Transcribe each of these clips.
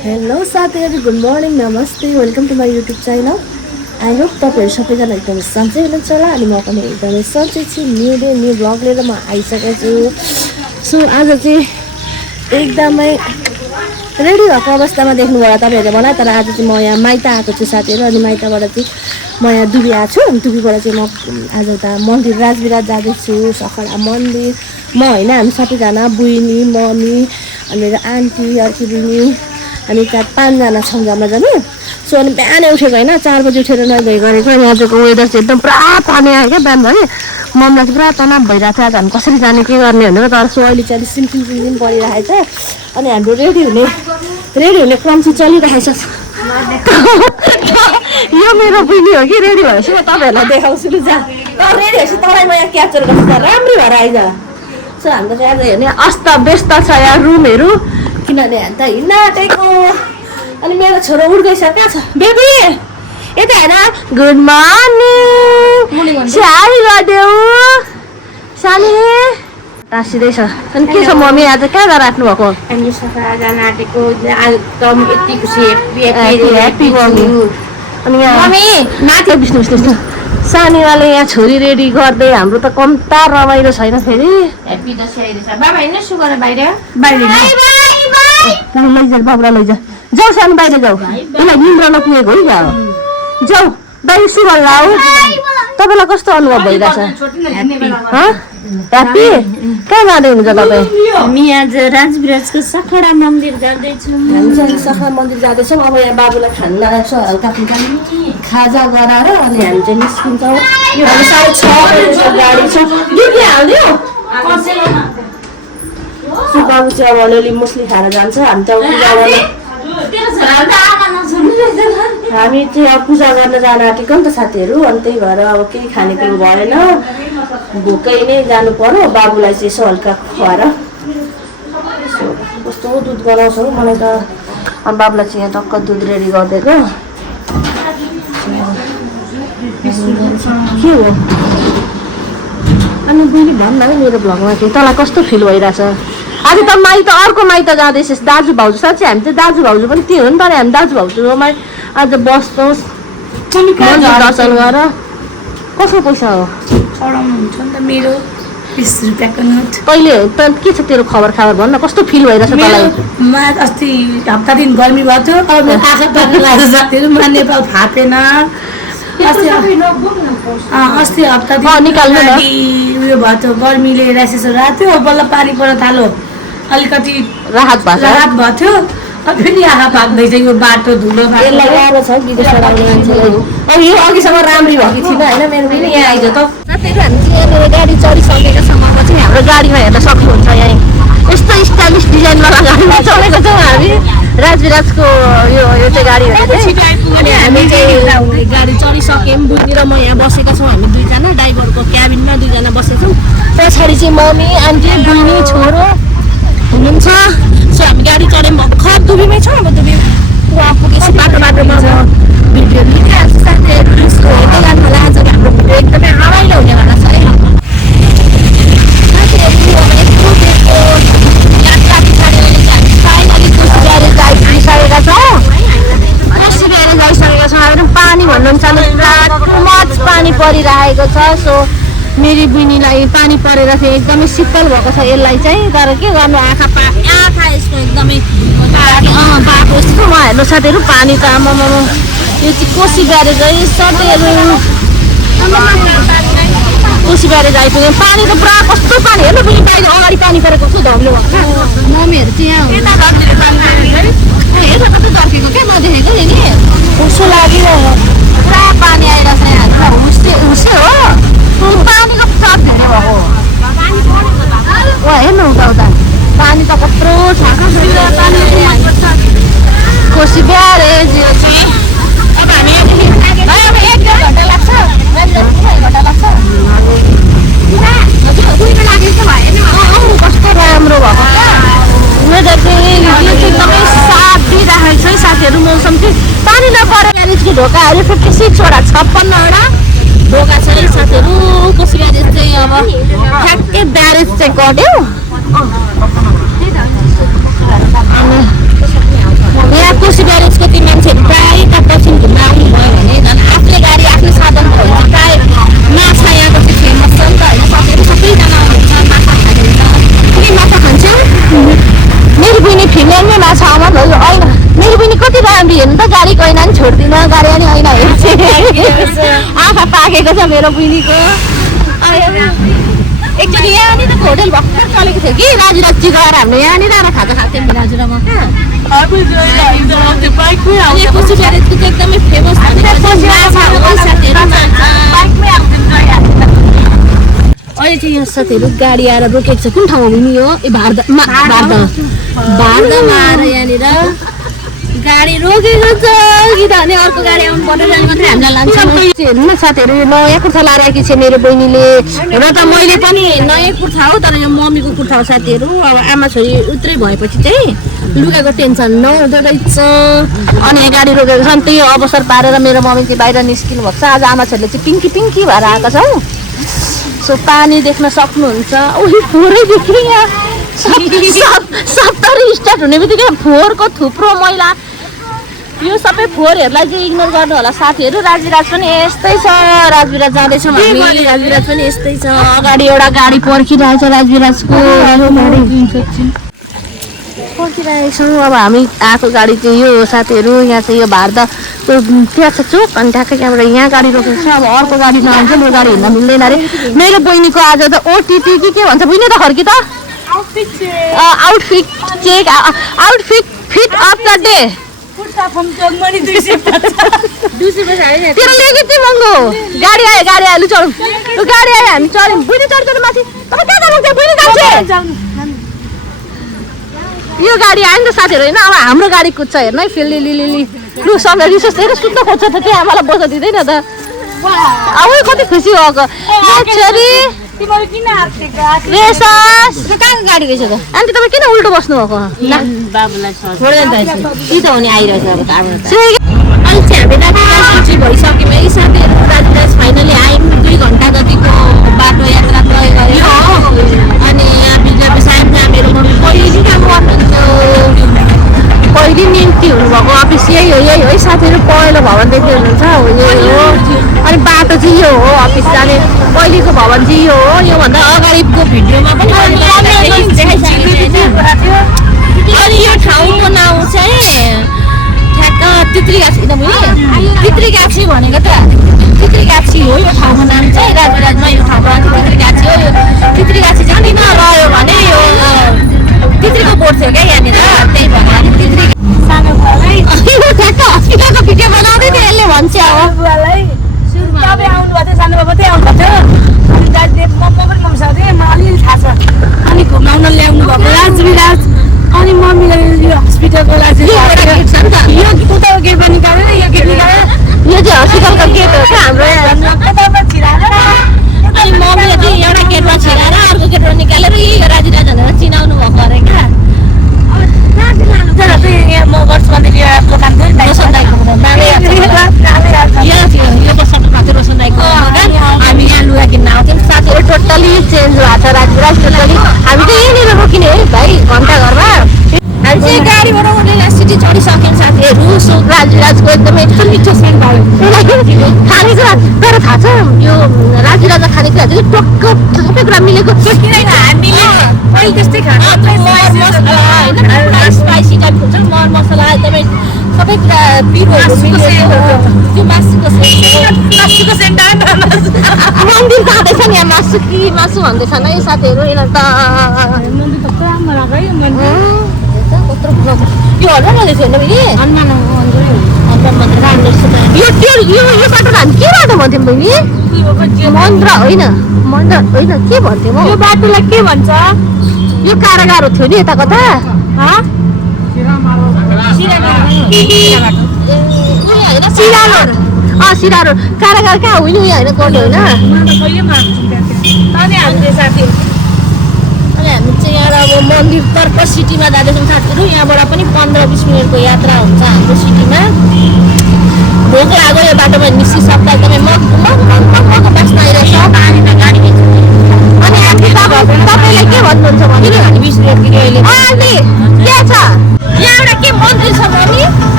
Hello साथीहरु, good morning, namaste, welcome to my YouTube channel. I hope तपाईँहरू सबैजना एकदमै सन्चै हुनुहुन्छ होला अनि म पनि एकदमै सन्चै छु। न्यू डे न्यू ब्लग लिएर म आइसकेको छु। सो आज चाहिँ एकदमै रेडी भएको अवस्थामा देख्नुभयो तपाईँहरूले मलाई, तर आज चाहिँ म यहाँ माइत आएको छु साथीहरू। अनि माइतबाट चाहिँ म यहाँ दुबी आएको छु। अनि दुबीबाट चाहिँ म आज उता मन्दिर राजविराज जाँदैछु, सखडा मन्दिर। म होइन, हामी सबैजना, बुइनी, मम्मी अनि मेरो आन्टी, अर्की बुइनी, हामी 4-5जना छौँ जम्मा जम्मी। सो अनि बिहानै उठेको होइन, 4 बजी उठेर नुहाइ गरेको। अनि आजको वेदर चाहिँ एकदम पुरा पानी आयो क्या बिहानभरि। मम्मीलाई चाहिँ पुरा तनाव भइरहेको छ, आज हामी कसरी जाने के गर्ने भनेर। तर सो अहिले चाहिँ अलिक सिमसिम परिरहेको छ। अनि हाम्रो रेडी हुने क्रम चाहिँ चलिरहेको छ। यो मेरो बहिनी हो कि रेडी भएपछि म तपाईँहरूलाई देखाउँछु ल। जा रेडी भएपछि तपाईँ म यहाँ क्याप्चर गर्छु, राम्रो भएर आइज। सो हाम्रो चाहिँ आज हेर्ने अस्त व्यस्त छ यहाँ रुमहरू, किनभने अन्त हिँड्न आँटेको। अनि मेरो छोरो उठ्दैछ, कहाँ छ बेबी? यता हेर। गुड मर्निङ सारी गरिदेऊ सानी। टाँसिँदैछ। अनि के छ मम्मी, आज कहाँ गएर राख्नु भएको? हामी सफा जान आँटेको, एकदम यति खुसी, ह्याप्पी मम्मी। अनि यहाँ मम्मी माथि बिस्नु सानीवाले यहाँ छोरी रेडी गर्दै, हाम्रो त कम्ता रमाइलो छैन फेरि। ह्याप्पी दसैँ आइरहेछ। बाबा हिँड्नु सु गरेर बाहिर लैजा बाबुलाई लैजा। जाऊ सानो बाहिर जाऊ, उसलाई निन्द्रा नपुगेको हो क्या। जाऊ बाहिर सु गरेर आऊ। तपाईँलाई कस्तो अनुभव भइरहेछ? ह्याप्पी? कहाँ जाँदै हुनुहुन्छ तपाईँ? हामी आज राजविराजको सखडा मन्दिर जाँदैछौँ। हामी चाहिँ सखडा मन्दिर जाँदैछौँ। अब यहाँ बाबुलाई खाना यसो हल्का फुल्का खाजा गराएर अनि हामी चाहिँ निस्किन्छौँ। यो हामी 6:30 गाडी छ, दिदी हालिदियो। बाबु चाहिँ अब अलिअलि मुस्ली खाएर जान्छ। हामी चाहिँ हामी चाहिँ अब पूजा गर्न जान आँटेको नि त साथीहरू। अनि त्यही भएर अब केही खानेकुरो भएन, भोकै नै जानु पर्यो। बाबुलाई चाहिँ यसो हल्का खुवाएर कस्तो दुध गराउँछौ मलाई त। अनि बाबुलाई चाहिँ यहाँ टक्क दुध रेडी गरिदिएको। के हो अनि बहिनी भन्न है मेरो भ्लगमा के तँलाई कस्तो फिल भइरहेछ? आज त माइत अर्को माइत जाँदैछस्, दाजु भाउजू। साँच्चै हामी चाहिँ दाजु भाउजू पनि त्यो हो नि त। हामी दाजु भाउजूमा आज बस्छौँ, मन्दिर दर्शन गर। कसको पैसा हो? चढाउनुहुन्छ नि त मेरो 20 रुपियाँको नोट। कहिले त के छ तेरो खबर भन्न, कस्तो फिल भइरहेछ तँलाई? अस्ति हप्ता दिन गर्मी भएको थियो, अब आँखा पार्न लाग्यो साथीहरू। म नेपाल फापेन। अस्ति हप्ता दिन निकाल्नु न। उयो भयो थियो, गर्मीले ऱ्यासेसहरू आएको थियो, बल्ल पानी पर्न थाल्यो, अलिकति राहत भएको थियो। फेरि आँखा पाक्दैछ, यो बाटो धुलो यसलाई गाह्रो छ विदेश चढाउने मान्छेलाई। अब यो अघिसम्म राम्री भएको थिएन होइन मेरो पनि। यहाँ आइज त साथीहरू, हामी चाहिँ यहाँनिर गाडी चढिसकेका छौँ। अब चाहिँ हाम्रो गाडीमा हेर्न सक्नुहुन्छ, यहाँ यस्तो स्टाइलिस डिजाइनवाला गाडीमा चढेको छौँ हामी। राजविराजको यो चाहिँ गाडीहरू चाहिँ। अनि हामी चाहिँ गाडी चढिसक्यौँ। बुइनी र म यहाँ बसेका छौँ, हामी दुईजना ड्राइभरको क्याबिनमा दुईजना बसेका छौँ। पछाडि चाहिँ मम्मी, आन्टी, बुइनी, छोरो हुनुहुन्छ। सो हामी गाडी चढ्यौँ, भर्खर दुबीमै छौँ। अब दुबी पुगेपछि बाटोमा म भिडियो लिइरहेको छु साथीहरू। यसको हेर्दै जानु होला। आज हाम्रो भिडियो एकदमै रमाइलो हुनेवाला छ है साथीहरू। अब यस्तो दिनको यात्रा पछाडि अहिले चाहिँ हामी फाइनली कोसी ब्यारेज आइपुगिसकेका छौँ। कोसी ब्यारेज आइसकेका छौँ। हामी पानी भन्नुहुन्छ टु मच पानी परिरहेको छ। सो मेरी बहिनीलाई पानी परेर चाहिँ एकदमै शीतल भएको छ यसलाई चाहिँ। तर के गर्नु, आँखा यसको एकदमै पाएको यस्तो। म हेर्नु साथीहरू, पानी त आमामा यो चाहिँ कोसी ब्यारेज है साथीहरू। कोसी ब्यारेज आइपुग्यो। पानी त पुरा कस्तो पानी हेर्नु, फेरि बाहिर अगाडि पानी परेको कस्तो धमिलो भएको छ। मम्मीहरू चाहिँ यहाँ हेर्न कस्तो तर्केको क्या नदेखेको नि। कस्तो लाग्यो, पुरा पानी आइरहेको छ यहाँ। हुसे हो पानीको चट धेरै भएको। हेर्नु उता पानी त कत्रो छ कोसी ब्यारेज। यो चाहिँ अब हामी अब 1-1.5 घन्टा लाग्छ। कस्तो राम्रो भएको वेदर चाहिँ। यो चाहिँ एकदमै साफ दिइराखेको छ है साथीहरू मौसम चाहिँ। पानी नपरेर ब्यारेजको ढोकाहरू 56वटा 56वटा ढोका छ है साथीहरू। कोसी ब्यारेज चाहिँ अब ठ्याक्कै ब्यारेज चाहिँ कट्यो। यहाँ बहिनीको होइन नि छोड्दिन गरे नि होइन आँखा पाकेको छ मेरो बहिनीको एकचोटि यहाँनिर होटल भर्खर चलेको थियो कि राजुराजी गएर हामीले यहाँनिर अब खाजा खाएको थियौँ राजुरामा कहाँ कुचबिहारको चाहिँ एकदमै फेमस अहिले चाहिँ यहाँ साथीहरू गाडी आएर रोकेको छ कुन ठाउँमा हुने हो ए भारतमा आएर यहाँनिर गाडी रोकेको छ किनभने अर्को गाडी आउनु पर्ने जाने मात्रै हामीलाई लान्छ हेर्नु न साथीहरू यो नयाँ कुर्ता लाएर आएकी छ मेरो बहिनीले र त मैले पनि नयाँ कुर्ता हो तर यो मम्मीको कुर्ता हो साथीहरू अब आमा छोरी उत्रै भएपछि चाहिँ लुगाको टेन्सन नहुँदो रहेछ अनि गाडी रोकेको छ नि त्यही अवसर पारेर मेरो मम्मी चाहिँ बाहिर निस्किनु भएको छ आज आमा छोरीले चाहिँ पिङ्की भएर आएको छ हौ सो पानी देख्न सक्नुहुन्छ ओही फोहोरै देख्ने यहाँ 70 स्टार्ट हुने बित्तिकै फोहोरको थुप्रो मैला यो सबै फोहोरहरूलाई चाहिँ इग्नोर गर्नु होला साथीहरू राजविराज पनि यस्तै छ राजविराज जाँदैछौँ हामी राजविराज पनि यस्तै छ अगाडि एउटा गाडी पर्खिरहेको छ राजविराजको पर्खिरहेको छौँ अब हामी आएको गाडी चाहिँ यो हो साथीहरू यहाँ चाहिँ यो भारतको त्यहाँ छ चोक अनि ठ्याक्कै त्यहाँबाट यहाँ गाडी रोकेको छ अब अर्को गाडी नआउँछ मेरो गाडी हिँड्न मिल्दैन अरे मेरो बहिनीको आज त ओटिटी के भन्छ बहिनी त खर्की त outfit check outfit fit of the day तेरो लेखेको चाहिँ महँगो गाडी आयो लु चढौँ गाडी आयो हामी चढ्यौँ बहिनी चढ्छ माथि तपाईँ कहाँ जानुहुन्छ बहिनी जान्छ यो गाडी आयो नि त साथीहरू होइन अब हाम्रो गाडी कुद्छ हेर्नु है फेरि लिली लु सँगै रिसोर्स हेरेर सुत्न खोज्छ त त्यहाँ आमालाई बस्न दिँदैन त अब कति खुसी भएको छोरी कहाँको गाडी रहेछ त आन्टी तपाईँ किन उल्टो बस्नु भएको कि त हुने आइरहेछ अब अहिले चाहिँ हामी राजविराज भइसक्यौँ है साथीहरू राजविराज फाइनली आयौँ 2 घन्टा जतिको बाटो यात्रा तय गऱ्यो अनि यहाँ बिजुली सायद मेरो मम्मी पहिलो काम गर्नुहुन्थ्यो पहिलो निम्ति हुनुभएको अफिस यही हो साथीहरू पहिलो भवन देख्दै हुनुहुन्छ हो यही हो अनि बाटो चाहिँ यो हो अफिस जाने पहिलेको भवन चाहिँ यो हो योभन्दा अगाडिको भिडियोमा पनि अनि यो ठाउँको नाउँ चाहिँ ठ्याक्क तित्रीगाछी तित्रीगाछी भनेको त तित्रीगाछी हो यो ठाउँको नाम चाहिँ राजविराजमा यो ठाउँको नाम तित्रीगाछी हो यो तित्रीगाछी चाहिँ किन रह्यो भने यो तित्रीको बोर्ड थियो क्या यहाँनिर त्यही भएर तित्री ठ्याक्क हस्पिटलको भिडियो बनाउँदै थियो यसले भन्छ अब अनि घुमाउन ल्याउनु भएको राजविराज अनि मम्मीलाई यो हस्पिटलको लागि यो उताको गेट निकालेर यो गेट निकालेर यो चाहिँ हस्पिटलको गेट हो क्या हाम्रो अनि मम्मीले चाहिँ एउटा गेटमा छिराएर अर्को गेटमा निकालेर यही राजविराज भनेर चिनाउनु भएको अरे क्या म गर्छु भन्दै दोकान थियो रोशन दाईको यो बस्नु भएको रोशन दाईको दोकान हामी यहाँ लुगा किन्न आउँथ्यौँ साथीहरू टोटली चेन्ज भएको छ राजविराज टोटली हामी चाहिँ यहीँनिर रोकिने है भाइ घन्टा घरमा हामी चाहिँ गाडीबाट उठेर सिटी चढिसक्यौँ साथीहरू सो राजविराजको एकदमै मिठो सेन्ट भयो खानेकुरा तर थाहा छ यो राजविराजमा खानेकुरा चाहिँ टक्क सबै कुरा मिलेको हामीले पहिले त्यस्तै खानु स्पाइसी टाइप हुन्छ मर मसला एकदमै सबै कुरा पिरोहरू मिलेको त्यो मासुको सेन्ट मन्दिर जाँदैछ नि यहाँ मासु भन्दैछ न यो साथीहरू यिनीहरू त मन्दिर त राम्रो लाग्यो यो हनुमान मन्दिर थियो हनुमान मन्दिर राम्रो यो बाटो हामी के बाटो भन्थ्यौँ बहिनी मन्दिर होइन के भन्थ्यौँ यो बाटोलाई के भन्छ यो कारागार थियो नि यता कता सिरा रोड कारागार कहाँ होइन उयो होइन कोर्ट होइन अनि हामी चाहिँ यहाँ अब मन्दिर तर्फ सिटीमा जाँदैछौँ साथीहरू यहाँबाट पनि 15-20 मिनटको यात्रा हुन्छ हाम्रो सिटीमा भोक लाग्यो यो बाटोमा निस्किसक्दा एकदमै मग बस्न आइरहेछ पानीमा गाडी अनि आन्टी तपाईँलाई के भन्नुहुन्छ भने 20 मिनट दिने अहिले आन्टी के छ यहाँ एउटा के मन्दिर छ मम्मी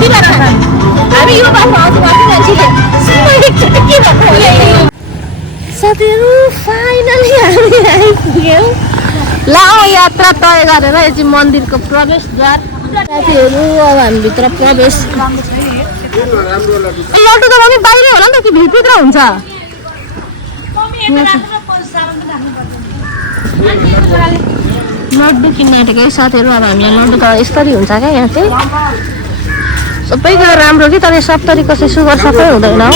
बिगार हामी यो बाटो आउँछौँ साथीहरू फाइनली हामी आइपुग्यौँ लामो यात्रा तय गरेर यो चाहिँ मन्दिरको प्रवेशद्वार साथीहरू अब हामी भित्र प्रवेश लड्डु त मम्मी बाहिरै होला नि त कि भित्र हुन्छ लड्डु किन्ने आँटेको साथीहरू अब हामी लड्डु त यस्तरी हुन्छ क्या यहाँ चाहिँ सबै कुरा राम्रो कि तर सप्तरी कसै सुगर सबै हुँदैन हो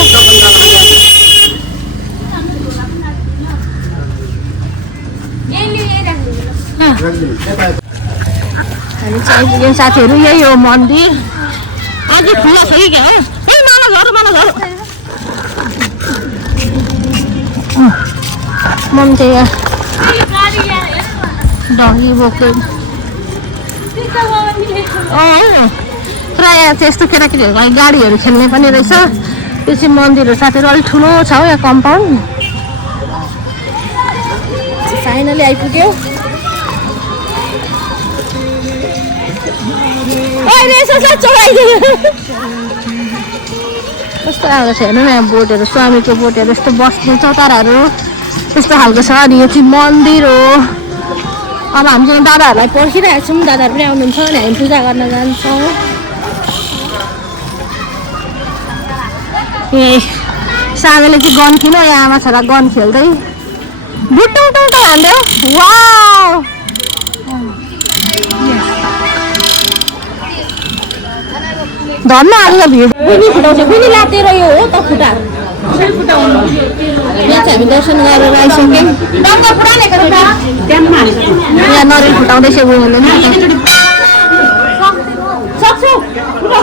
हामी चाहिँ आइपुग्यौँ साथीहरू यही हो मन्दिर अझै खुला छ कि क्या हो ए माला झर मम्मी चाहिँ यहाँ डङ्गी बोक्यो प्रायः चाहिँ यस्तो केटाकेटीहरूको लागि गाडीहरू खेल्ने पनि रहेछ त्यो चाहिँ मन्दिरहरू साथीहरू अलिक ठुलो छ हौ यहाँ कम्पाउन्ड फाइनली आइपुग्यो कस्तो राम्रो छ हेर्नु न यहाँ बोटहरू स्वामीको बोटहरू यस्तो बस्ने चौताराहरू त्यस्तो खालको छ अनि यो चाहिँ मन्दिर हो अब हामीसँग दादाहरूलाई पर्खिरहेको छौँ दादाहरू पनि आउनुहुन्छ अनि हामी पूजा गर्न जान्छौँ ए सागरले चाहिँ गन किन यहाँ आमा छोरा गन खेल्दै बुट्टुङ टुङ हान्दै वाउ धन्न आज त भिड कुनी फुटाउँछ कुनी लातेर यो हो त फुटा यहाँ चाहिँ हामी दर्शन गरेर आइसक्यौँ यहाँ नरिल फुटाउँदैछ उनीहरूले सक्छु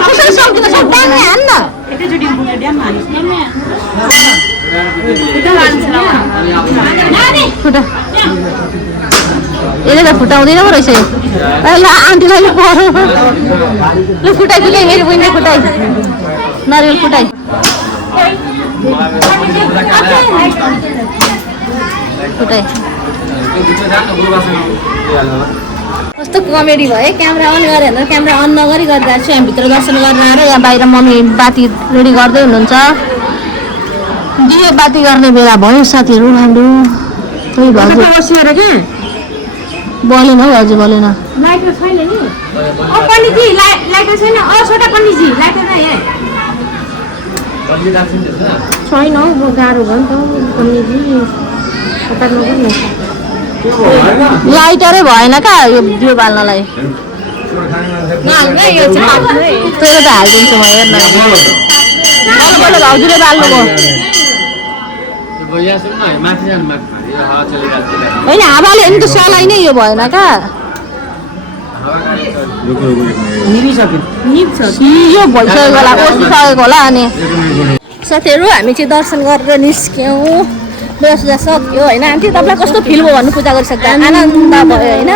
कसरी सक्दिनँ ड्याममै हान्न फुटा यसले त फुटाउँदैन पो रहेछ ल आन्टीलाई पऱ्यो ल फुटाइ फुटाइ मेरो बहिनीले फुटाइ नरिवल फुटाइ फुटाइ कस्तो कमेडी भयो क्यामेरा अन गरेर हेर्नु क्यामेरा अन नगरी गरिरहेको छु हामी भित्र दर्शन गर्न आएर यहाँ बाहिर मम्मी बाती रेडी गर्दै हुनुहुन्छ दिए बाती गर्ने बेला भयो साथीहरू हाम्रो कोही भाउजू बसेर क्या बोलेन हौ हजुर बोलेन लाइटर छैन नि पण्डितजी लाइटर छैन छोटा पण्डितजी लाइटर छैन हौ गाह्रो भयो नि त पण्डितजी लाइटरै भएन क्या यो बिउ बाल्नलाई तेरो त हालिदिन्छु म हेर्न भाउजूले बाल्नु भयो होइन हावाले नि त सलाई नै यो भएन क्या यो भइसकेको होला ओसिसकेको होला अनि साथीहरू हामी चाहिँ दर्शन गरेर निस्क्यौँ बेला सक्यो होइन आन्टी तपाईँलाई कस्तो फिल भयो भन्नु पूजा गरिसक्दा आनन्द भयो होइन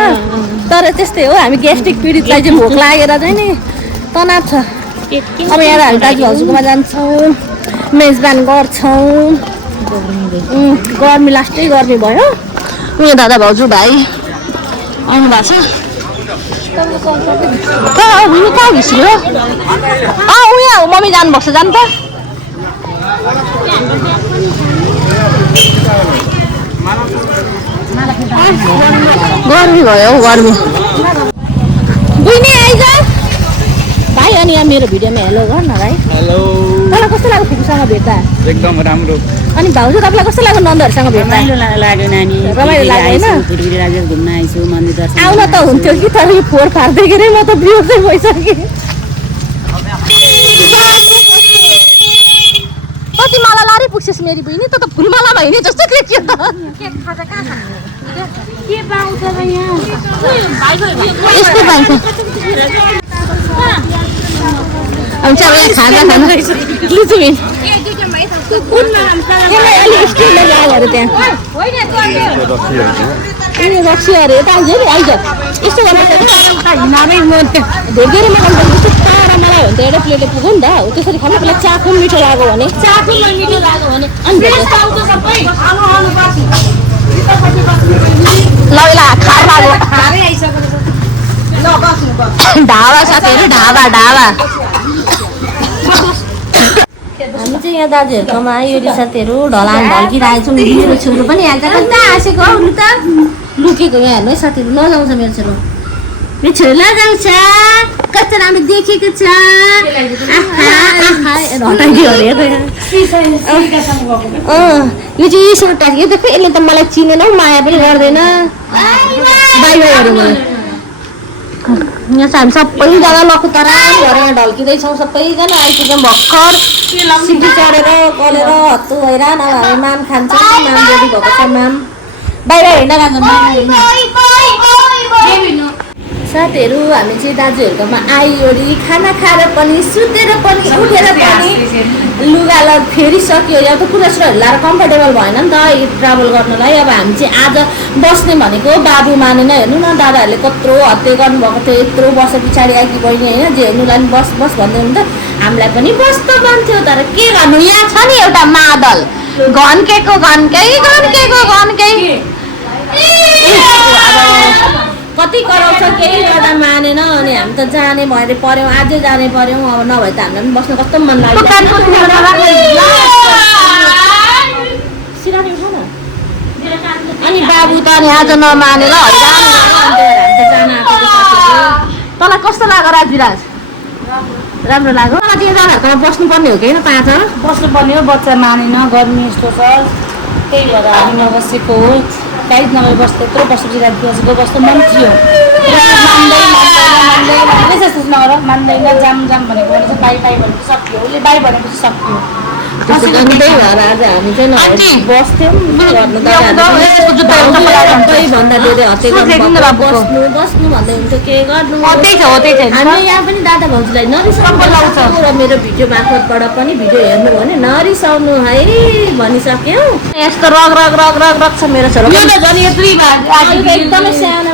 तर त्यस्तै हो हामी ग्यास्ट्रिक पीडितलाई चाहिँ भोक लागेर चाहिँ नि तनाव छ अब यहाँ हामी दाजु भाउजूकोमा जान्छौँ मेजबान गर्छौँ गर्मी लास्टै गर्मी भयो उयो दादा भाउजू भाइ आउनु भएको छ कहाँ घिस्रियो उयो मम्मी जानुभएको छ जानु त गर्मी भयो हौ गर्मी बुझ्ने आइज भाइ अनि यहाँ मेरो भिडियोमा हेलो गर न भाइ हेलो तँलाई कस्तो लाग्यो फुपूसँग भेट्दा एकदम राम्रो अनि भाउजू तपाईँलाई कस्तो लाग्यो नन्दहरूसँग भेट्दा लाग्यो नानी रमाइलो लाग्यो होइन घुम्न आइछु मन्दिर दर्शन आउन त हुन्थ्यो कि तर यो फोहोर फार्दैखेरि म त बिउजै भइसकेँ कति माला लारी पुग्छस् मेरी बहिनी त फुलमाला भयो नि जस्तो देखियो त यस्तै पाइन्छ अब चाहिँ यहाँ खाजा खानु लुचुमिन स्टिलले लाग्यो अरे त्यहाँ रक्सी अरे यता आउँछ नि आइज यस्तो गर्नु धेरै मगाउनु यस्तो तारा मलाई हो भने त एउटै प्लेटले पुग्यो नि त हो त्यसरी खानु पहिला चाखो मिठो लाग्यो भने ल खार लाग्यो ढाबा साथीहरू ढाबा ढाबा हामी चाहिँ यहाँ दाजुहरूकोमा आयो साथीहरू ढलान ढल्किरहेको छौँ मेरो छोरो पनि हाल्छ कता हाँसेको हौ लु त लुकेको यहाँ हेर्नु है साथीहरू लजाउँछ मेरो छोरो लजाउँछ कस्तो राम्रो देखेको छ हटाइदियो अरे यो चाहिँ यसँग टाँसियो देख यसले त मलाई चिनेन माया पनि गर्दैन बाई बाईहरू मलाई यहाँ चाहिँ हामी सबैजना लखुतरा घर यहाँ ढल्किँदैछौँ सबैजना आइपुग्यौँ भर्खर सिटी चढेर गलेर हत्तु हैरान अब हामी माम खान्छौँ माम रेडी भएको छ माम बाहिर हेर्न जान्छौँ साथीहरू हामी चाहिँ दाजुहरूकोमा आइवरी खाना खाएर पनि सुतेर पनि उठेर पनि लुगा फेरिसक्यो या त कुरासुराहरू लाएर कम्फर्टेबल भएन नि त ट्राभल गर्नलाई अब हामी चाहिँ आज बस्ने भनेको बाबु मानेन हेर्नु न दादाहरूले कत्रो हत्ते गर्नुभएको थियो यत्रो वर्ष पछाडि आएकी बहिनी होइन जे हेर्नुलाई पनि बस बस भन्दै हुनु त हामीलाई पनि बस त भन्थ्यो तर के गर्नु यहाँ छ नि एउटा मादल घन्केको घन्कै कति कराउँछ केही गर्दा मानेन अनि हामी त जाने भएर पर्यौँ आजै जाने पर्यौँ अब नभए त हामीलाई पनि बस्न कस्तो मन लाग्यो अनि बाबु त अनि आज नमानेर हैरान जान आएको तँलाई कस्तो लाग्यो राजविराज राम्रो लाग्यो तिनीहरूकोमा बस्नुपर्ने हो कि होइन पाँच बस्नुपर्ने हो बच्चा मानेन गर्मी यस्तो छ त्यही भएर हामी नबसेको हो गाइड नभए बस्दा यत्रो वर्षपछि रात बसेको बस्नु मन थियो मान्दैन जाम भनेको भनेपछि बाई भनेपछि सक्यो उसले बाई भनेपछि सक्यो त्यही भएर आज हामी चाहिँ बस्थ्यौँ भन्दा धेरै हत्ते बस्नु भन्दै हुन्थ्यो के गर्नु हामीले यहाँ पनि दादा भाउजूलाई नरिसाउनु र मेरो भिडियो मार्फतबाट पनि भिडियो हेर्नु भने नरिसाउनु है भनिसक्यौँ यस्तो रग रग रग रग रग छ मेरो छोरो एकदमै सानो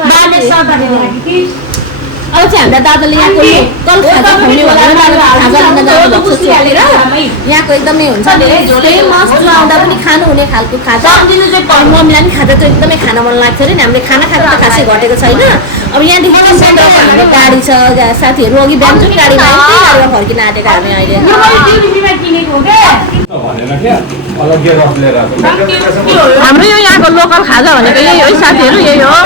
अब चाहिँ हामीलाई दादाले यहाँको लोकल खाजा खुवाउने भनेर खाजा लिन जानुभएको छ सोधेर यहाँको एकदमै हुन्छ नि फेमस जो आउँदा पनि खानु हुने खालको खाजा मम्मीलाई पनि खाजा चाहिँ एकदमै खान मन लाग्छ अरे नि हामीले खाना खाएको त खासै घटेको छैन अब यहाँदेखि हाम्रो गाडी छ साथीहरू अघि बिहान जुन गाडीमा आयो त्यही गाडीमा फर्किन आँटेको हामी अहिले हाम्रो यो यहाँको लोकल खाजा भनेको यही हो साथीहरू यही हो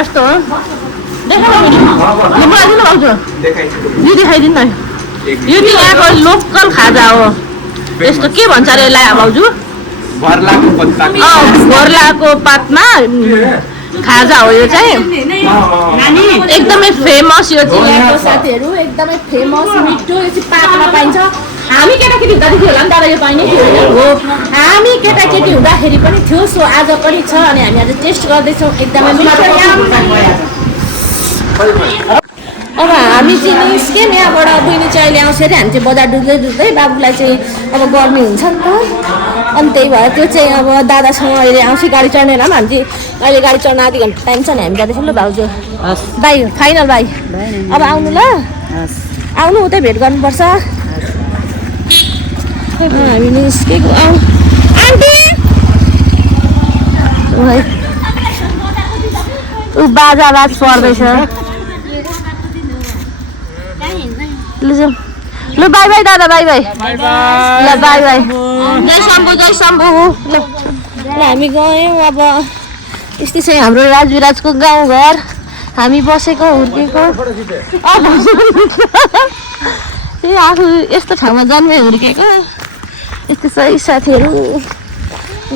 यस्तो हो देखाइदिनु न यो चाहिँ यहाँको लोकल खाजा हो यस्तो के भन्छ अरे यसलाई भाउजू घोर्लाको पातमा खाजा हो यो चाहिँ एकदमै फेमस यो चाहिँ यहाँको साथीहरू एकदमै फेमस मिठो यो चाहिँ पातमा पाइन्छ हामी केटाकेटी हुँदाखेरि थियो होला नि दादा यो पाइने थियो हो हामी केटाकेटी हुँदाखेरि पनि थियो सो आज पनि छ अनि हामी आज टेस्ट गर्दैछौँ एकदमै मिठो अब हामी चाहिँ निस्क्यौँ यहाँबाट बहिनी चाहिँ अहिले आउँछ अरे हामी चाहिँ बजार डुल्दै बाबुलाई चाहिँ अब गर्मी हुन्छ नि त अनि त्यही भएर त्यो चाहिँ अब दादासँग अहिले आउँछ गाडी चढ्ने हामी चाहिँ अहिले गाडी चढ्न आधी घन्टा टाइम छ नि हामी जाँदैछौँ ल भाउजू बाई फाइनल बाई अब आउनु ल आउनु उतै भेट गर्नुपर्छ हामी निस्केको आन्टी ऊ बाजा बाज पर्दैछ लु बाई बाई दादा बाई बाई ल बाई बाई जय शम्भु ल हामी गयौँ अब यस्तै छ हाम्रो राजविराजको गाउँघर हामी बसेको हुर्केको आफू यस्तो ठाउँमा जन्मे हुर्केको यस्तो सही साथीहरू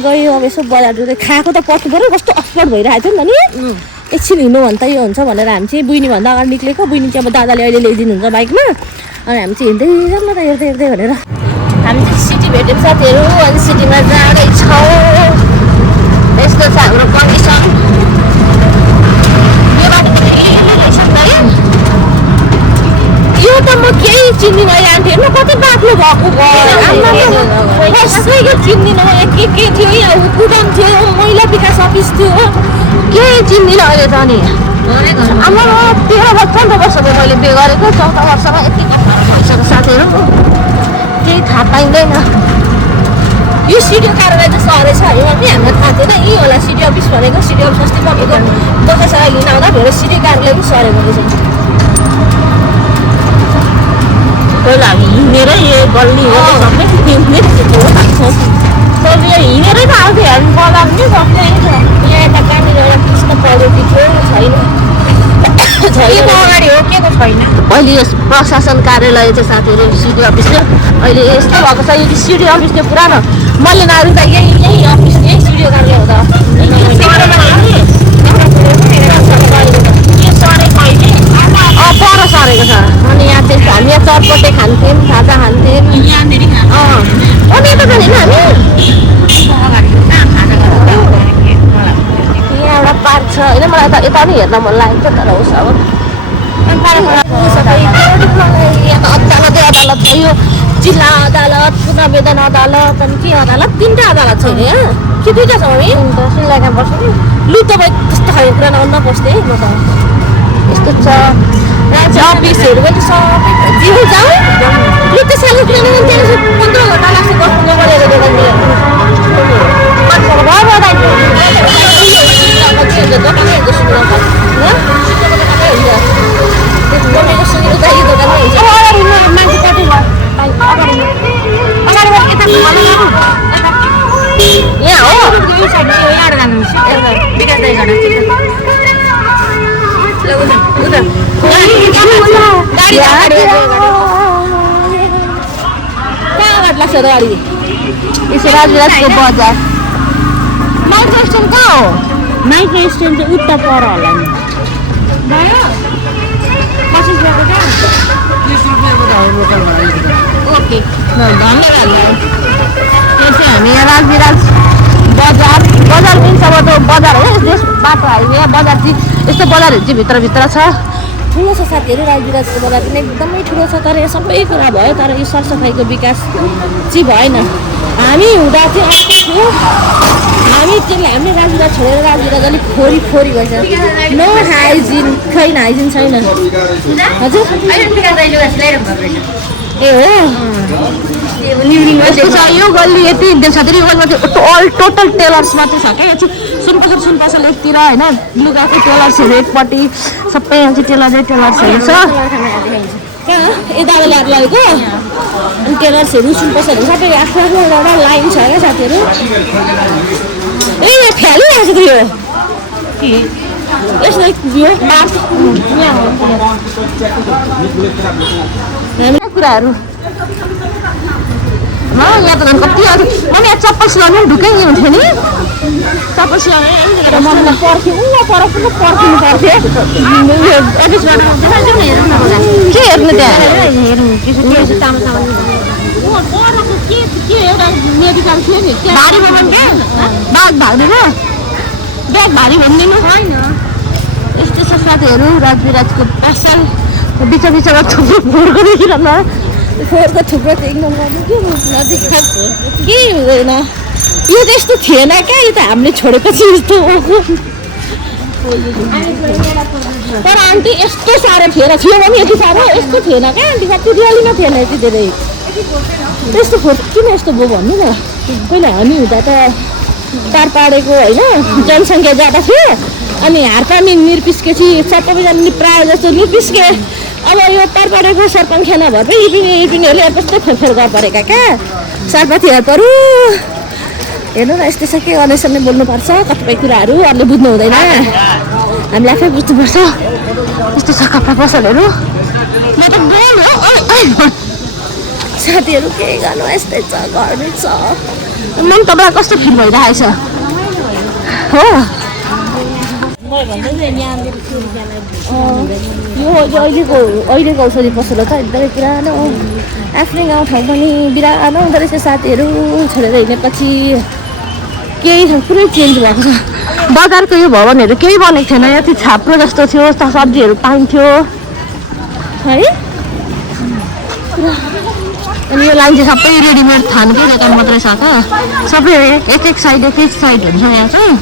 गयो अब यसो बजार डुल्दै खाएको त पर्नु पऱ्यो कस्तो अफवर्ड भइरहेको थियो नि त नि एकछिन हिँड्नु भने त यो हुन्छ भनेर हामी चाहिँ बुइनीभन्दा अगाडि निक्लेको बुइनी चाहिँ अब दादाले अहिले ल्याइदिनुहुन्छ बाइकमा अनि हामी चाहिँ हिँड्दै जाऊँ न त हेर्दै भनेर हामी चाहिँ सिटी भेट्यौँ साथीहरू अनि सिटीमा जाँदैछौँ यस्तो छ हाम्रो कन्डिसन यो बाटो यो त म केही चिन्दिनँ यहाँ हेर्नु कति बाक्लो भएको कसैको चिन्दिनँ के थियो यहाँ कुदम थियो मैला विकास अफिस थियो केही चिन्दिनँ अहिले त नि आमा 13 वर्ष भयो मैले बिहे गरेको 14 वर्षमा यति भइसक्यो साथीहरू केही थाहा पाइँदैन यो सिडिओ कार्यालय चाहिँ सरै छ है नि हामीलाई थाहा थिएन यही होला सिडिओ अफिस भनेको सिडिओ अफिस अस्ति तपाईँको दोकानसँग हिँड्न आउँदा फेरि सिडिओ कार्यालय पनि सरेको रहेछ पहिला हामी हिँडेरै यो गल्ली हो सबै हिँडेरै त आउँथ्यो हामी बगाउने सक्ने यहाँ यता कहाँनिर एउटा कृष्ण पलेटी थियो छैन अगाडि हो के को छैन अहिले यस प्रशासन कार्यालय चाहिँ साथीहरू सिडी अफिस थियो अहिले यस्तो भएको छ यो सिडी अफिस थियो पुरानो मैले नारी त यही अफिस यही सिडी कार्यालय हो त पर सरेको छ अनि यहाँ चाहिँ हामी यहाँ चटपटे खान्थ्यौँ खाजा खान्थ्यौँ अनि यता जाने हामी यहाँ एउटा पार्क छ होइन मलाई त यता पनि हेर्न मन लागेको छ तर होस् अब अदालतै अदालत छ यो जिल्ला अदालत पुनर्वेदन अदालत अनि के अदालत 3टा अदालत छ अरे यहाँ कि 2टा छ हामी सिलगढीमा बस्छ नि लु तपाईँ त्यस्तो खालको कुरा नबस्ने म त यस्तो छ राज्य अफिसहरू पनि सबै जिउ जाउँ लु त्यसैले कुरा नगर्नु 15 घन्टा लाग्छ बस्नु परेर दोकानतिर कहाँबाट लाग्छ गाडी यसो राजविराजको बजार माइक्रो स्ट्यान्ड कहाँ हो माइक्रो स्ट्यान्ड चाहिँ उता पर होला नि ओके धन्यवाद यो चाहिँ हामी यहाँ राजविराज बजार मिन्स अब त्यो बजार हो यस बाटो हाइवे बजार चाहिँ यस्तो बजारहरू चाहिँ भित्रभित्र छ ठुलो छ साथीहरू राजविराजको बजार पनि एकदमै ठुलो छ तर यहाँ सबै कुरा भयो तर यो सरसफाइको विकास चाहिँ भएन हामी हुँदा चाहिँ अर्को थियो हामीले राजविराज छोडेर राजविराज अलिक फोरी भएछ नो हाइजिन छैन हाइजिन छैन हजुर ए हो यो गल्ली यति साथीहरू यो गल्लीमा अल टोटल टेलर्स मात्रै छ क्या यहाँ चाहिँ सुनपसल एकतिर होइन लुगाको टेलर्सहरू एकपट्टि सबै यहाँ चाहिँ टेलर्सहरू छ कहाँ ए दादाले हात लगेको अनि टेलर्सहरू सुनपसलहरू सबै आफ्नो एउटा लाइन छ क्या साथीहरू ए फ्यालिरहेको थियो यस्तो यो कुराहरू यहाँ त झन् कति अरू मैले यहाँ चप्पल सिलाउनु पनि ढुक्कै हुन्थ्यो नि चप्पल सिलाउनु मलाई पर्ख्यो पर पर्खिनु पर्थ्यो के हेर्नु त्यहाँ एउटा मेडिकल थियो नि भारी भनिदिनु क्या बाघ भाग्दिनु ब्याग भारी भनिदिनु होइन यस्तो छ साथीहरू राजविराजको पसल बिचमा थुप्रो फोहोरको देखिरहनु फोहोरको थुप्रो त इग्नोर गर्नु के हुँदैन यो त यस्तो थिएन क्या यो त हामीले छोडेपछि यस्तो तर आन्टी यस्तो साह्रो थियो भने यति साह्रो यस्तो थिएन क्या आन्टी कति रियलीमा थिएन यति धेरै त्यस्तो फोहोर किन यस्तो भयो भन्नु न पहिला हामी हुँदा त तार पाडेको होइन जनसङ्ख्या ज्यादा थियो अनि हारपानी निरपिस्केपछि सबैजना प्रायः जस्तो निरपिस्के अब यो तारपाडेको सरपङ्ख्या नभएर पनि इपिनीहरूले कस्तो फेरफेर गर् परेका क्या साथीहरू हेर्नु न यस्तो छ के अनेसम्म बोल्नुपर्छ कतिपय कुराहरू अरूले बुझ्नु हुँदैन हामीले आफै बुझ्नुपर्छ यस्तो छ कपडा पसलहरू म त बोल्यो साथीहरू के गर्नु यस्तै छ गर्मी छ मन तपाईँलाई कस्तो फिल भइरहेको छ हो यो अहिलेको औषधि पसल त एकदमै पुरानो आफ्नै गाउँठाउँ पनि बिरानो हुँदो रहेछ साथीहरू छोडेर हिँडेपछि केही पुरै चेन्ज भएको छ बजारको यो भवनहरू केही बनेको थिएन यहाँ चाहिँ छाप्रो जस्तो थियो सब्जीहरू पाइन्थ्यो है अनि यो लाइन चाहिँ सबै रेडिमेड थानकै दोकान मात्रै छ त सबै एक साइड हुन्छ यहाँ चाहिँ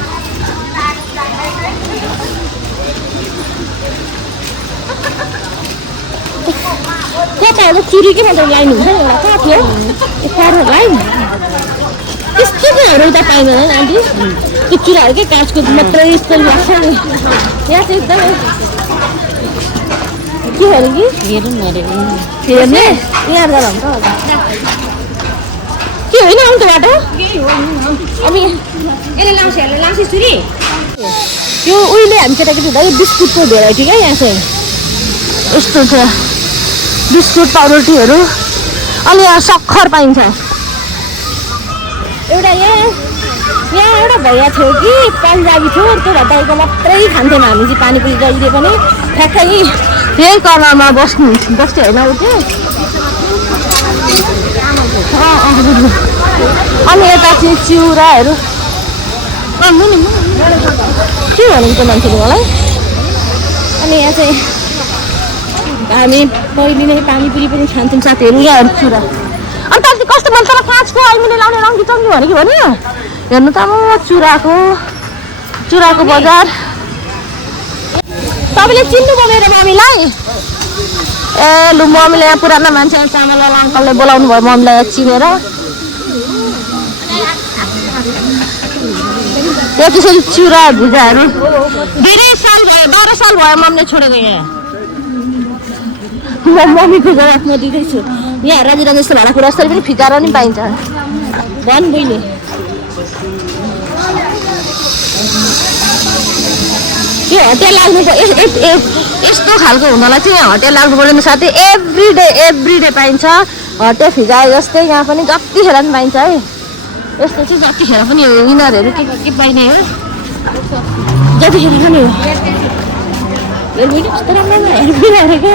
कताहरू चुरीकै मात्रै लाइन हुन्छ नि एउटा कहाँ थियो पारो लाइन त्यस्तो कुराहरू उता पाइँदैन आन्टी त्यो चुराहरूकै काठको मात्रै यस्तो लाग्छ नि यहाँ चाहिँ एकदमै के हो कि हेर्ने यहाँ गरौँ त के होइन आउनु त बाटो अब यसले लाउँछ चुरी यो उहिले हामी केटाकेटी हुँदा यो बिस्कुटको भेराइटी क्या यहाँ चाहिँ यस्तो छ बिस्कुट पाउरोटीहरू अनि यहाँ सक्खर पाइन्छ एउटा यहाँ एउटा भैया थियो कि पन्जाबी थियो त्यो भत्ताको मात्रै खान्थ्यौँ हामी चाहिँ पानीपुरी जहिले पनि ठ्याक्कै त्यही कर्नरमा बस्थ्यो होइन ऊ त्यो अनि यता चाहिँ चिउराहरू के भनेको मान्छेले मलाई अनि यहाँ चाहिँ हामी पहिले नै पानीपुरी पनि खान्थ्यौँ साथीहरू यहाँ चुरा अन्त अस्ति कस्तो मन तर काँचको आइमीले लाउने रङ्गी चङ्गी भनेको भन्यो हेर्नु त अब चुराको बजार तपाईँले चिन्नुभयो मेरो मम्मीलाई ए लु मम्मीले यहाँ पुरानो मान्छे चामलवाला अङ्कलले बोलाउनु भयो मम्मीलाई यहाँ चिनेर यहाँ त्यसरी चिउरा भुजाहरू धेरै साल भयो 12 साल भयो मम्मीले छोडेको यहाँ म मम्मीको जवाफमा दिँदैछु यहाँ राजिरा जस्तो भाँडाकुँडा जसरी पनि फिटाएर पनि पाइन्छ भन् बहिनी यो होटेल लाग्नु यस्तो खालको हुनलाई चाहिँ यहाँ होटेल लाग्नु पर्दैन साथी एभ्री डे पाइन्छ होटेल फिजाए जस्तै यहाँ पनि जतिखेर पनि पाइन्छ है यस्तो चाहिँ जतिखेर पनि हो यिनीहरू के पाइने हो जतिखेर पनि हो हेर्नु कस्तो राम्रो हेर्नु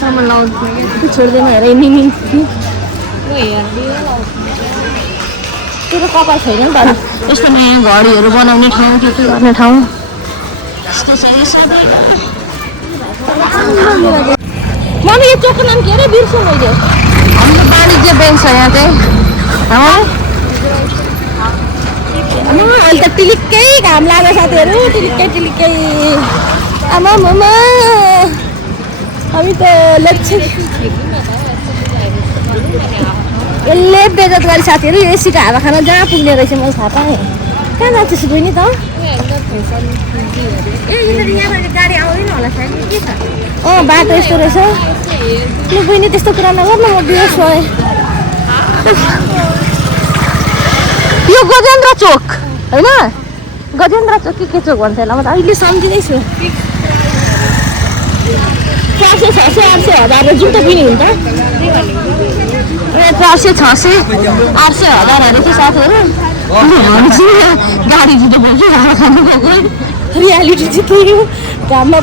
सामान लाउँछु छोड्दैन हेर निमिन त्यो त कपाल छैन नि त यस्तो नयाँ घडीहरू बनाउने ठाउँ के गर्ने ठाउँ मम्मी यो चोकको नाम के अरे बिर्सेँ मैले हाम्रो वाणिज्य ब्याङ्क छ यहाँ चाहिँ अहिले त टिलिक्कै घाम लाग्यो साथीहरू टिलिक्कै आमा हामी त लक्ष्य यसले बेजत गरी साथीहरू यो एसीको हावा खाना जहाँ पुग्ने रहेछ मैले थाहा पाएँ कहाँ जान्छस् बहिनी त गाडी आउँदैन होला सायद के छ बाटो यस्तो रहेछ ल बहिनी त्यस्तो कुरा नगर्नु म बिहोस भएँ यो गजेन्द्र चोक होइन गजेन्द्र चोक के चोक भन्छ होला म त अहिले सम्झिँदैछु 400 600 800 1000 जुत्ता पनि हुन्छ 400 600 800 1000हरू चाहिँ साथीहरू गाडी जुत्ता बोल्छु भाडा खानु गएको रियालिटी चाहिँ त्यही हो घाममा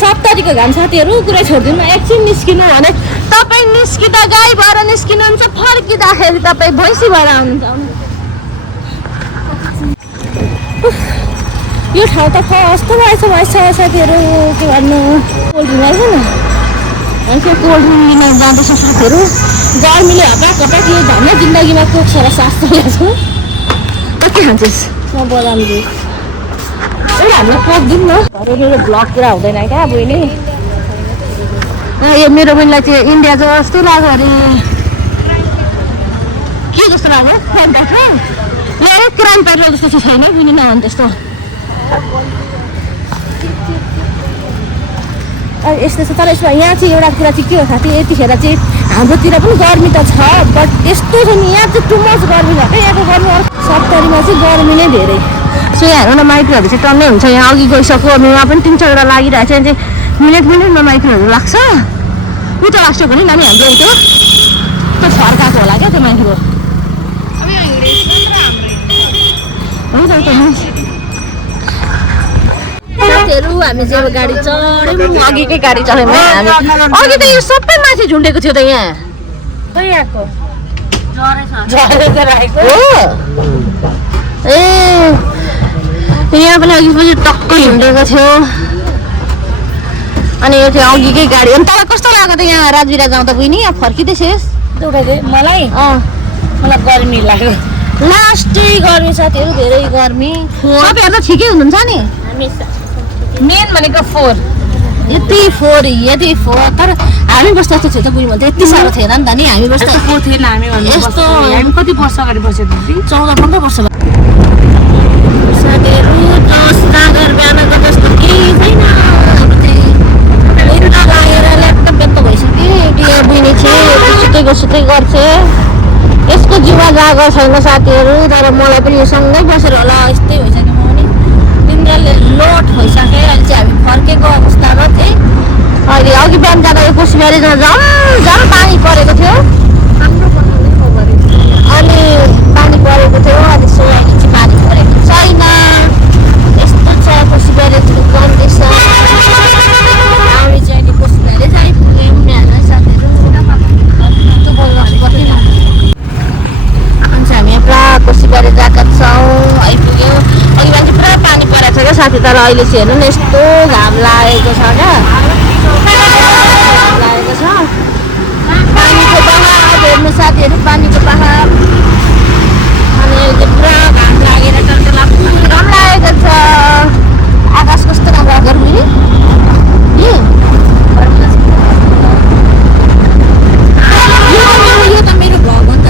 7 तारिकको घाम साथीहरू कुरै छोडिदिनु एकछिन निस्किनु भने तपाईँ निस्किँदा गाई भएर निस्किनुहुन्छ फर्किँदाखेरि तपाईँ भैँसी भएर आउनुहुन्छ यो ठाउँ त कस्तो भएछ साथीहरू के भन्नु कोल्ड ड्रिङ्क आएछ न अनि कोल्ड ड्रिङ्क लिन जाँदैछ साथीहरू गर्मीले हपाक यो धन्न जिन्दगीमा कोक र सास चलेको छु के खान्छस् म बदाम जुस एउटा हामीलाई कोक दिउँ न मेरो ब्लग पुरा हुँदैन क्या बहिनी यो मेरो बहिनीलाई चाहिँ इन्डिया जस्तो लाग्यो अरे के जस्तो लाग्यो यो क्राइम पेट्रोल जस्तो चाहिँ छैन बहिनी नभन् त्यस्तो यस्तो छ तर यसमा यहाँ चाहिँ एउटा कुरा चाहिँ के हो साथी यतिखेर चाहिँ हाम्रोतिर पनि गर्मी त छ बट यस्तो छ नि यहाँ चाहिँ टु मच गर्मी छ क्या यहाँको गर्मी 70मा चाहिँ गर्मी नै धेरै सो यहाँ हेर्नु न माइक्रोहरू चाहिँ टन्नै हुन्छ यहाँ अघि गइसक्यो अनि यहाँ पनि 3-4 वटा लागिरहेको छ यहाँ चाहिँ मिनटमा माइक्रोहरू लाग्छ उता लाग्छ भने नानी हाम्रो त्यो फर्काएको होला क्या त्यो माइक्रो साथीहरू हामी चाहिँ अब गाडी चढ्यौँ अघिकै गाडी चढ्यौँ है हामी अघि त यो सबै माथि झुन्डेको थियो त यहाँ ए यहाँ पनि अघि पछि टक्कै झुन्डेको थियो अनि यो थियो अघिकै गाडी अनि तँलाई कस्तो लाग्यो त यहाँ राजबिरा जाउँदा बहिनी यहाँ फर्किँदैछस् मलाई गर्मी लाग्यो लास्टै गर्मी साथीहरू धेरै गर्मी सबैहरू त ठिकै हुनुहुन्छ नि मेन भनेको 4 यति फोर तर हामी बस्दा जस्तो थियो त बुढी भन्थ्यो यति साह्रो थिएन नि त नि हामी बस्दा थिएन हामी यस्तो हामी कति वर्ष अगाडि बसेको थियौँ 14-15 वर्ष साथीहरू जोस जागर बिहानको जस्तो केही छैन लागेर ल्यापटप बेत्तो भइसक्यो बुझ्ने चाहिँ सुतै गर्छ यसको जिउमा जागर छैन साथीहरू तर मलाई पनि यो सँगै बसेर होला यस्तै भइसक्यो इन्द्रले लोड भइसक्यो अनि चाहिँ हामी फर्केको अवस्थामा चाहिँ अहिले अघि बिहान जाँदा यो कोसीबारीमा झम पानी परेको थियो अनि पानी परेको थियो अनि सो अहिले चाहिँ पानी परेको छैन यस्तो छ कोसीबारीको कन्डिसन हामी चाहिँ अहिले कोसीबारी चाहिँ आइपुग्यौँ यहाँ साथीहरू अनि चाहिँ हामी पुरा कोसीबारी गएका छौँ आइपुग्यौँ अघि बिहान चाहिँ पुरा पानी परेको छ क्या साथी तर अहिले चाहिँ हेर्नु न यस्तो घाम लागेको छ क्या लागेको छ पानीको बहाव हेर्नु साथीहरू पानीको बहाव अनि अहिले पुरा घाम लागेर घाम लागेको छ आकाश कस्तो राम्रो गर्मी यो त मेरो भ्लग हो नि त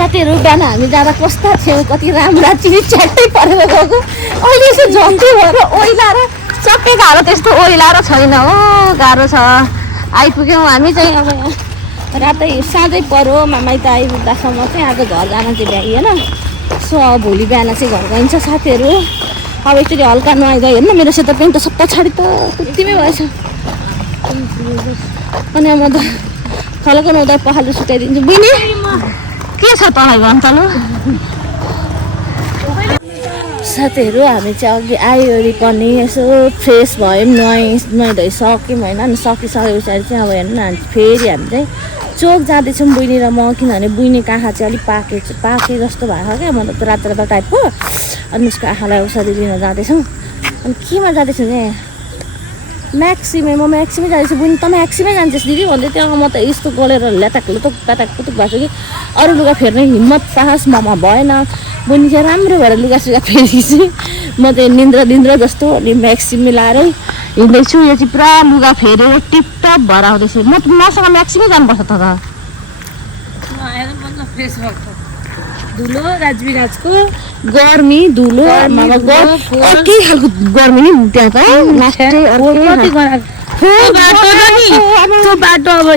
साथीहरू बिहान हामी जाँदा कस्ता थियौँ कति राम्रा चिनी च्याट्टै परेर गएको अहिले यसो झन्ती भएर ओइलाएर सबै गाह्रो त्यस्तो ओइलाएर छैन हो गाह्रो छ आइपुग्यौँ हामी चाहिँ अब रातै साँझै पऱ्यो माइत आइपुग्दासम्म चाहिँ आज घर जान चाहिँ भ्याइएन सो अब भोलि बिहान चाहिँ घर गइन्छ साथीहरू अब एकचोटि हल्का नुहाइदियो हेर्नु मेरो सेतो पेन्ट त सब पछाडि त कुत्तिमै भएछ अनि म त खलको नुहाउँदा पखाल्दै सुताइदिन्छु बुझ्ने के छ तँलाई भन् त लु साथीहरू हामी चाहिँ अघि आइवरी पनि यसो फ्रेस भयौँ नुहाइधुवाइ सक्यौँ होइन अनि सकिसके पछाडि चाहिँ अब हेर्नु न फेरि हामी चाहिँ चोक जाँदैछौँ बुइनी र म किनभने बुइनीको आँखा चाहिँ अलिक पाके जस्तो भएको क्या मतलब त रातो रातो टाइपको अनि उसको आँखालाई औषधि लिन जाँदैछौँ अनि केमा जाँदैछौँ नि म्याक्सिमै जाँदैछु बुइनी त म्याक्सिमै जान्छस् दिदी भन्दै त्यहाँ म त यस्तो गलेर ल्याटाक लुटुक टाटाक पुटुक भएको छु कि अरू लुगा फेर्ने हिम्मत साहस ममा भएन बुइनी चाहिँ राम्रो भएर लुगा सुगा फेरिछु म चाहिँ निन्द्रा जस्तो अनि म्याक्सिमै लाएरै हिँड्दैछु यो चाहिँ पुरा लुगा फेरेर टिपटप भएर आउँदैछु मसँग म्याक्सिमै जानुपर्छ त फ्रेस भएको धुलो राजविराजको गर्मी धुलो अर्कै खालको गर्मी नि त्यहाँ त बाटो अब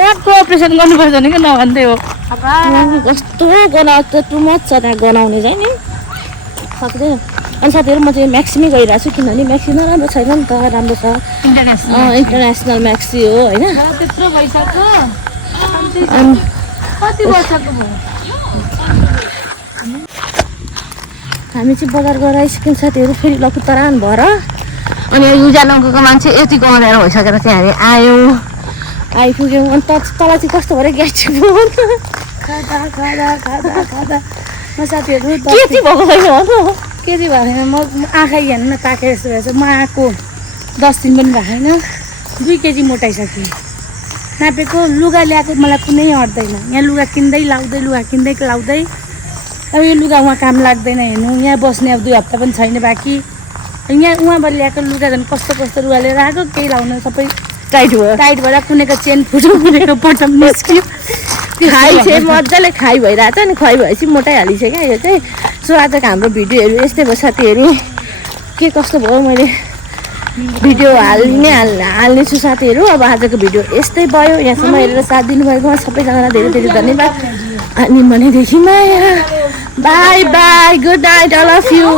नाकको अपरेसन गर्नुपर्छ भने क्या नभन्दै हो कस्तो गनाउँछ टु मच छ त्यहाँ गनाउने चाहिँ नि सक्दैन अनि साथीहरू म चाहिँ म्याक्सीमै गइरहेको छु किनभने म्याक्सी नराम्रो छैन नि त राम्रो छ इन्टरनेसनल म्याक्सी हो होइन त्यत्रो भइसक्यो अनि कति वर्षको भयो हामी चाहिँ बजार गएर आइसक्यौँ साथीहरू फेरि लखुतरान भएर अनि उज्यालोको मान्छे यति गएर भइसकेर चाहिँ हामी आयौँ आइपुग्यौँ अनि तल चाहिँ कस्तो भयो ग्यास्ट्रिक भयो खाँदा म साथीहरू के चाहिँ भएको छैन हो के चाहिँ भएको छैन म आँखा हेर्नु न पाके जस्तो भएछ म आएको 10 दिन पनि भएको छैन 2 केजी मोटाइसकेँ नापेको लुगा ल्याएको मलाई कुनै अट्दैन यहाँ लुगा किन्दै लाउँदै अब यो लुगा उहाँ काम लाग्दैन हेर्नु यहाँ बस्ने अब 2 हप्ता पनि छैन बाँकी यहाँ उहाँबाट ल्याएको लुगा झन् कस्तो रुवाले राखेको केही लाउनु सबै टाइट भएर कुनैको चेन फुट्यो कुनैको बटम निस्क्यो खाइ चाहिँ मजाले खाइ भइरहेको छ नि खुवाइ भएपछि मोटाइहालिसक्यो क्या यो चाहिँ सो आजको हाम्रो भिडियोहरू यस्तै भयो साथीहरू के कस्तो भयो मैले भिडियो हाल्नेछु साथीहरू अब आजको भिडियो यस्तै भयो यहाँसम्म हेरेर साथ दिनुभएकोमा सबैजनालाई धेरै धेरै धन्यवाद अनि भनेदेखि bye good night all of you